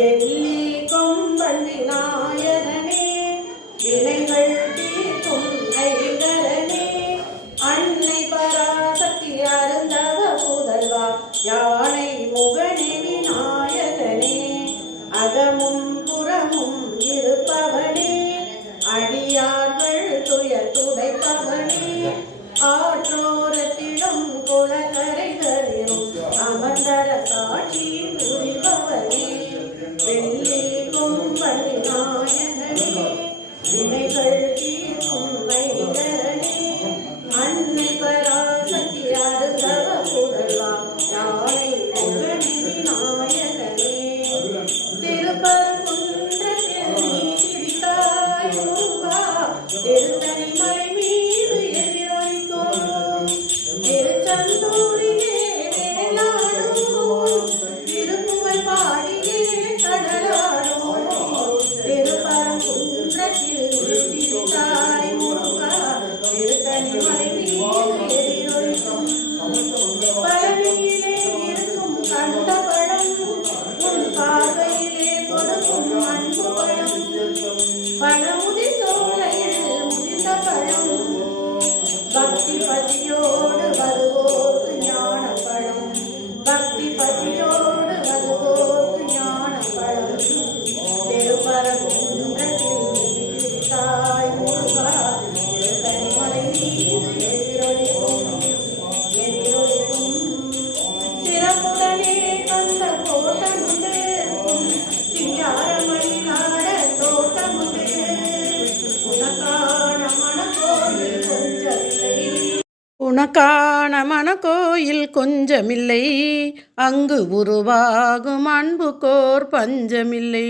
வெள்ளி கொம்பன் விநாயகனே வினைகள் தீர்க்கும் ஐங்கரனே அன்னை பராசக்தி அருந்தவ புதல்வா யானை முகனே விநாயகனே அகமும் புறமும் இருப்பவனே அடியார்கள் துயர் துடைப்பவனே ஆற்றோரத்திலும் குளக்கரைகளிலும் அமர்ந்தர சாட்சி புரிபவனே வெள்ளி கொம்பன் விநாயகனே வினைகள் தீர்க்கும் ஐங்கரனே அன்னை பராசக்தி அருந்தவ புதல்வா யானை முகனே விநாயகனே திருப்பரங்குன்றத்தில் நீ சிரித்தாய் முருகா திருத்தணி மலை மீது எதிரொலிக்கும் திருச்செந்தூரிலே வேளாடும் திருப்புகழ் பாடியே கடலாடும் திருப்பரங்குன்றத்தில் நீ சிரித்தாய் முருகா திருத்தணி மலை மீது எதிரொலிக்கும் பழனியிலே இருக்கும் கண்ட பழம் உன் பார்வையிலே கொடுக்கும் அன்பு பழம் பழமுதி சோலையில் முதிர்ந்த பழம் பக்தி பசியோடு வருவோர்க்கு ஞான பழம் பக்தி பசியோடு வருவோர்க்கு ஞான பழம் திருப்பரங்குன்றத்தில் தாய் முருகா தனிமலை மீது எதிரொலிக்கும் சிறப்புடனே கந்த கோட்டமுண்டு சிங்காரமணி நாட தோட்டமுண்டு உனக்கான மனக்கோயில் கொஞ்சமில்லை உனக்கான மனக்கோயில் கொஞ்சமில்லை அங்கு உருவாகும் அன்புக்கோர் பஞ்சமில்லை.